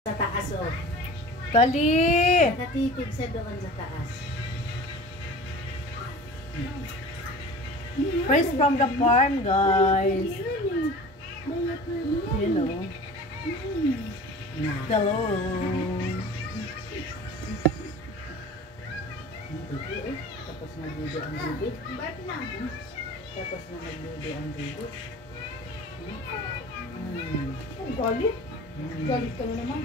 Sa taas, oh. Dali! Nakatitig sa doon sa taas. Fresh from the farm, guys. You know. Hello. Tapos nagbibi ang bibig. Tapos na nagbibi ang bibig. Ang galit. Galit ka na naman.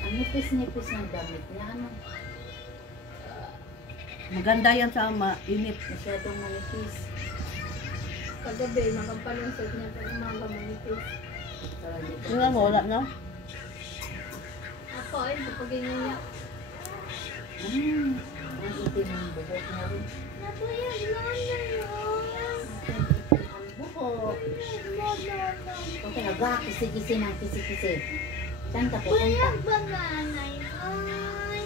Ang nipis-nipis ng damit niya, ano? Maganda yan sa init. Masyadong manipis. Kagabi, makampalunsod niya pag umaga manipis. Tingnan mo, wala na. Ako ay, kapag niya. Ang itim ng buhok na rin. Natuyag na yun. Ang buhok. Okay, nagkakisi-kisi ng kisi-kisi. Saan ka po? Kuya, ba nanay? Ay,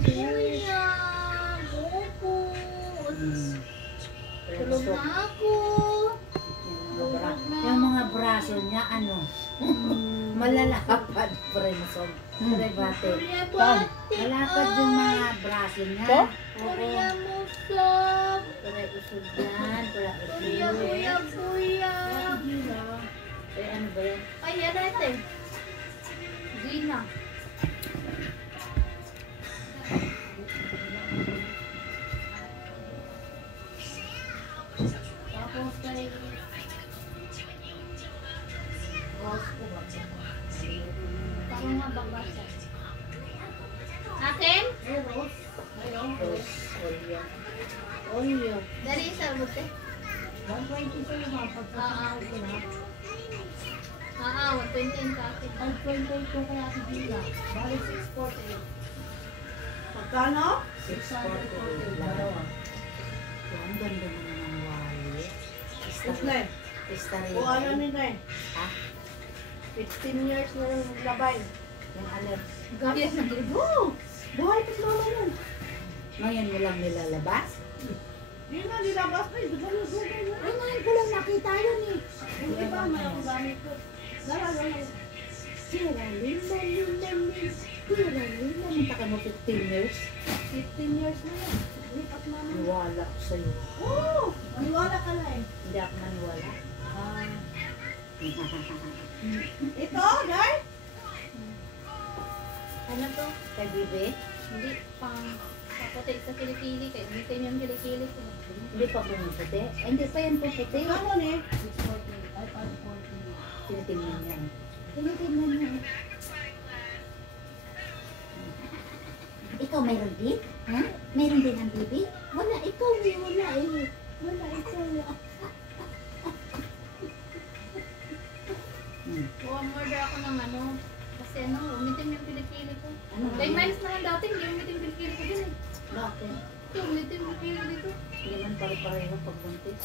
kuya, buko. Tulog na ako. Yung mga braso niya, ano? Malalapad. Premosol. Prebate. Kuya, bate. Malapad yung mga braso niya. So? Kuya, musab. Pre-usod yan. Kuya, kuya, kuya. Eh, ano ba yan? Ay, yan natin. Gina. Tapos kay Rose ko ba? Parang nga bagbasa. Akin? Rose. Ayun, Rose. Olyo. Olyo. Dali sa buti. 120 sa yung mga pagkakasal ko na. 120 sa akin. 5.8 ko kaya si Gina. Bali 648. Pagkano? 648. Dalawa. Ang ganda naman ng wali. Isle. Istarita. O ano nila eh? Ha? 15 years na yung labay. Yung alin? Gapos na dugo. Buhay pa sila yun. Ngayon mo lang nilalabas? Hindi na nilabas na eh. Dugay na. Ay, ngayon ko lang nakita yun eh. Yung iba, may ako gamit ko. Dalawa lang. Sira, Munta ka mo 15 years. 15 years na yan. Lipat naman. Niwala ko sa'yo. Oo! Maniwala ka na eh. Hindi ako maniwala. Ito, guys? Ano to? Kay Bibi, Hindi, pang paputi sa kilikili. Kaya hindi yung kilikili ko. hindi pa pumuputi. Ay, hindi pa yan puputi. Ano ni? Tinitingnan yan. Tinitingnan yan. Ikaw mayroon din? Ha? Mayroon din ang bibi? Wala, ikaw eh. Wala eh. Wala, ikaw eh. Order ako ng ano. Kasi ano, umitim yung kilikili ko. Ano? 10 miles naman dati, hindi umitim yung kilikili ko din eh. Bakit? Ito, umitim yung kilikili dito. Hindi man pare-pareho pagbuntis.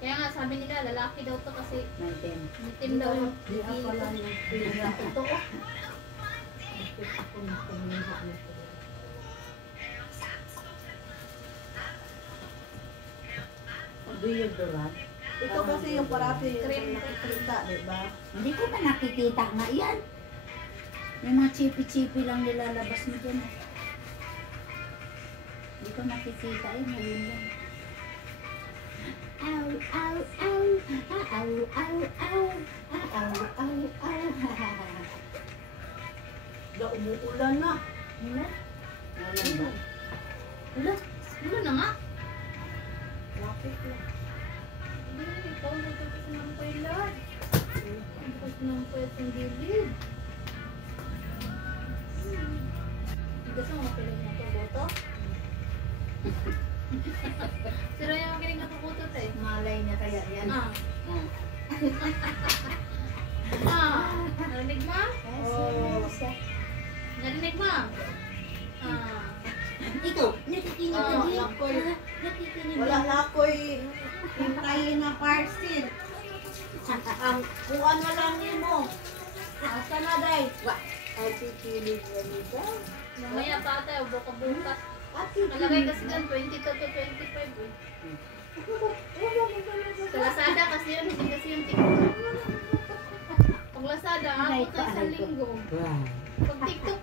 Kaya nga, sabi nila, lalaki daw to kasi May 10. umitim daw yung Hindi kilikili pala ko. yung Pira ito oh. Ako na kumiha nito. Deodorant. Ito kasi yung parati Cream. yung nakikita, di ba? Hindi ko pa nakikita nga yan. Yung mga chipi-chipi lang nilalabas mo dyan. Hindi ko nakikita yun. Ngayon lang. Ow, ow, ow. Ow, ow, ow. Ow, ow, ow. Da, umuulan na. Wala. Wala ba? Wala, wala na nga. Traffic na. Hindi, ikaw nagtapos ng toilet. Tapos ng pwet yung gilid. Gusto mo mapilig na ito, boto? Sino yung makilig na ito, boto, te? Malay niya kaya yan. Ah. Ah. Narinig mo? Oh. Narinig mo? Ah. Ikaw, nakikinig ka Oo, din. ako'y. Nakikinig Wala ka. na ako'y hintayin na parcel. Ang kuha na lang yun mo. Asa na, day? Ay, kikinig na nito. Mamaya pa tayo, buka-bukas. Ate, Malagay kasi dyan, 22 to 25 eh. Sa Lazada kasi yun, hindi kasi yung TikTok. Pag Lazada, barkada, Aray ako ko, sa isang aray ko. linggo. Wow. Pag TikTok